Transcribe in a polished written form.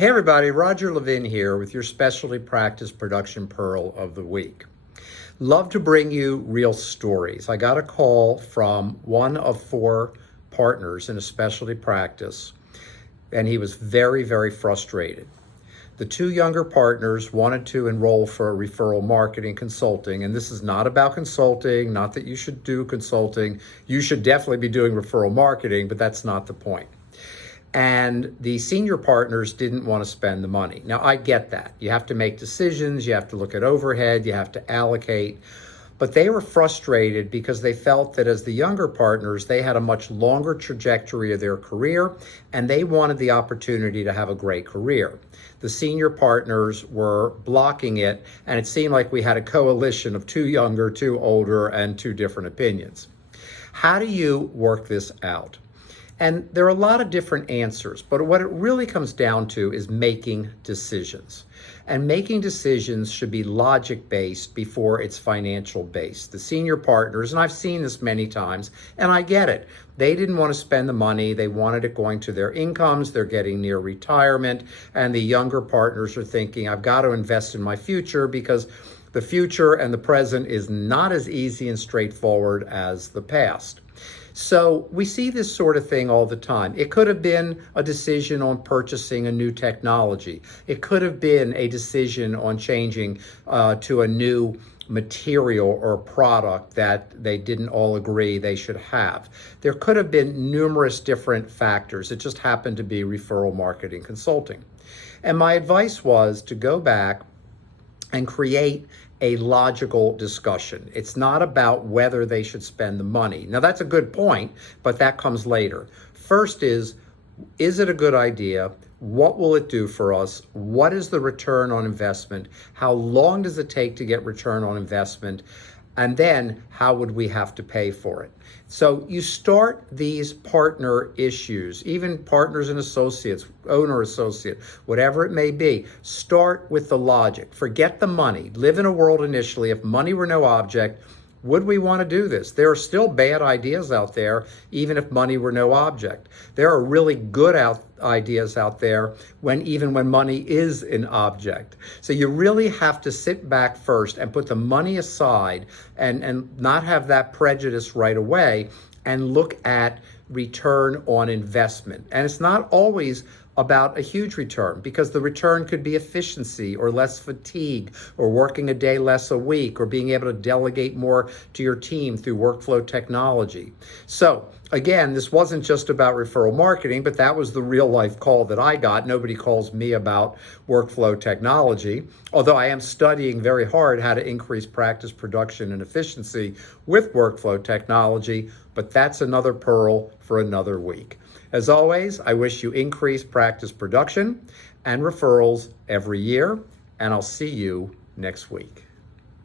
Hey everybody, Roger Levin here with your Specialty Practice Production Pearl of the Week. Love to bring you real stories. I got a call from one of 4 partners in a specialty practice, and he was very, very frustrated. The 2 younger partners wanted to enroll for a referral marketing consulting, and this is not about consulting, not that you should do consulting. You should definitely be doing referral marketing, but that's not the point. And the senior partners didn't want to spend the money. Now, I get that. You have to make decisions, you have to look at overhead, you have to allocate. But they were frustrated because they felt that as the younger partners, they had a much longer trajectory of their career, and they wanted the opportunity to have a great career. The senior partners were blocking it, and it seemed like we had a coalition of 2 younger, 2 older, and 2 different opinions. How do you work this out? And there are a lot of different answers, but what it really comes down to is making decisions. And making decisions should be logic-based before it's financial-based. The senior partners, and I've seen this many times, and I get it. They didn't want to spend the money. They wanted it going to their incomes. They're getting near retirement. And the younger partners are thinking, I've got to invest in my future because the future and the present is not as easy and straightforward as the past. So we see this sort of thing all the time. It could have been a decision on purchasing a new technology. It could have been a decision on changing to a new material or product that they didn't all agree they should have. There could have been numerous different factors. It just happened to be referral marketing consulting. And my advice was to go back and create a logical discussion. It's not about whether they should spend the money. Now that's a good point, but that comes later. First is it a good idea? What will it do for us? What is the return on investment? How long does it take to get return on investment? And then how would we have to pay for it? So you start these partner issues, even partners and associates, owner associate, whatever it may be, start with the logic. Forget the money. Live in a world initially, if money were no object, would we want to do this? There are still bad ideas out there, even if money were no object. There are really good ideas out there even when money is an object. So you really have to sit back first and put the money aside and not have that prejudice right away and look at return on investment. And it's not always about a huge return, because the return could be efficiency or less fatigue or working a day less a week or being able to delegate more to your team through workflow technology. So again, this wasn't just about referral marketing, but that was the real life call that I got. Nobody calls me about workflow technology, although I am studying very hard how to increase practice production and efficiency with workflow technology, but that's another pearl for another week. As always, I wish you increased practice production and referrals every year, and I'll see you next week.